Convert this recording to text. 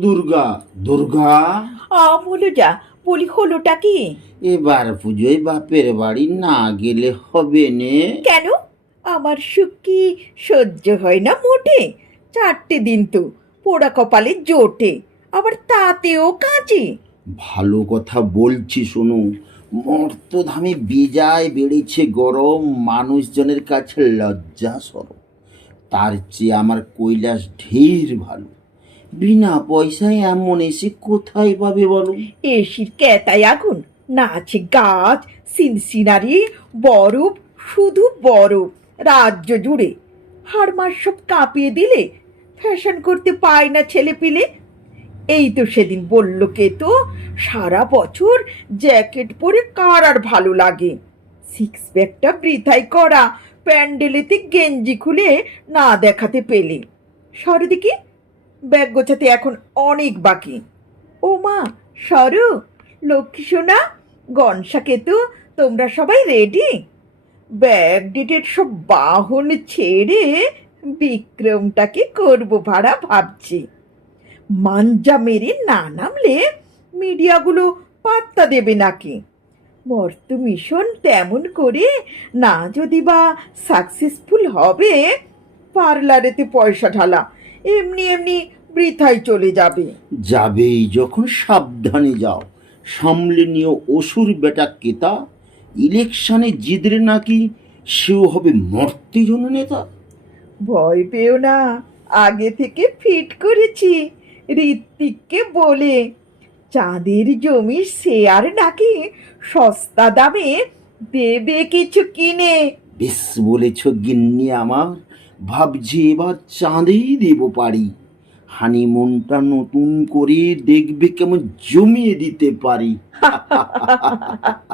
দুর্গা। দুর্গা? আমলো যা বলি হলোটা কি? এবার পুজোয় বাপের বাড়ি না গেলে হবে নে। কেন? আমার সুখ কি সহ্য হয় না মোটে। চারটে দিন তো পোড়া কপালে জোটে আবার তাতেও কাঁচি। ভালো কথা বলছি শোনো মর্তধামে বেজায় বেড়েছে গরম মানুষজনের কাছে লজ্জা সরম। তার চেয়ে আমার কৈলাস ঢের ভালো। বিনা পয়সায় এমন এসে কোথায় পাবে বলো? এসির ক্যাতায় আগুন, না আছে গাছ সিনসিনারি বরফ, শুধু বরফ, রাজ্য জুড়ে। হাড় মাস সব কাঁপিয়ে দিলে, ফ্যাশন করতে পায় না ছেলে পিলে। এই তো সেদিন বলল কে তো, সারা বছর জ্যাকেট পরে কার আর ভালো লাগে? সিক্স প্যাকটা বৃথাই করা, প্যান্ডেলেতে গেঞ্জি খুলে না দেখাতে পেলে। সরদিকে ব্যাগ গোছাতে এখন অনেক বাকি। ও মা, সরু লক্ষ্মী সোনা গনসা কেতু তোমরা সবাই রেডি? ব্যাগ ডিটের সব বাহন ছেড়ে বিক্রমটাকে করব ভাড়া ভাবছি। মাঞ্জা মেরে না নামলে মিডিয়াগুলো পাত্তা দেবে নাকি? মর্ত মিশন তেমন করে না যদি বা সাকসেসফুল হবে পার্লারেতে পয়সা ঢালা। এমনি এমনি বৃথায় চলে যাবে। যাবেই যখন সাবধানে যাও। সামলে নিও অসুর বেটা কেতা। ইলেকশনে জিতলে নাকি সেও হবে মর্তেজন নেতা। ভয় পেও না আগে থেকে ফিট করেছি ঋত্বিককে বলে। চাঁদের জমির শেয়ার নাকি সস্তা দামে দেবে কিছু কিনে। বেশ বলেছ গিন্নি আমার ভাবছি এবার চাঁদেই দেব পারি হানিমুনটা নতুন করে দেখবে কেমন জমিয়ে দিতে পারি।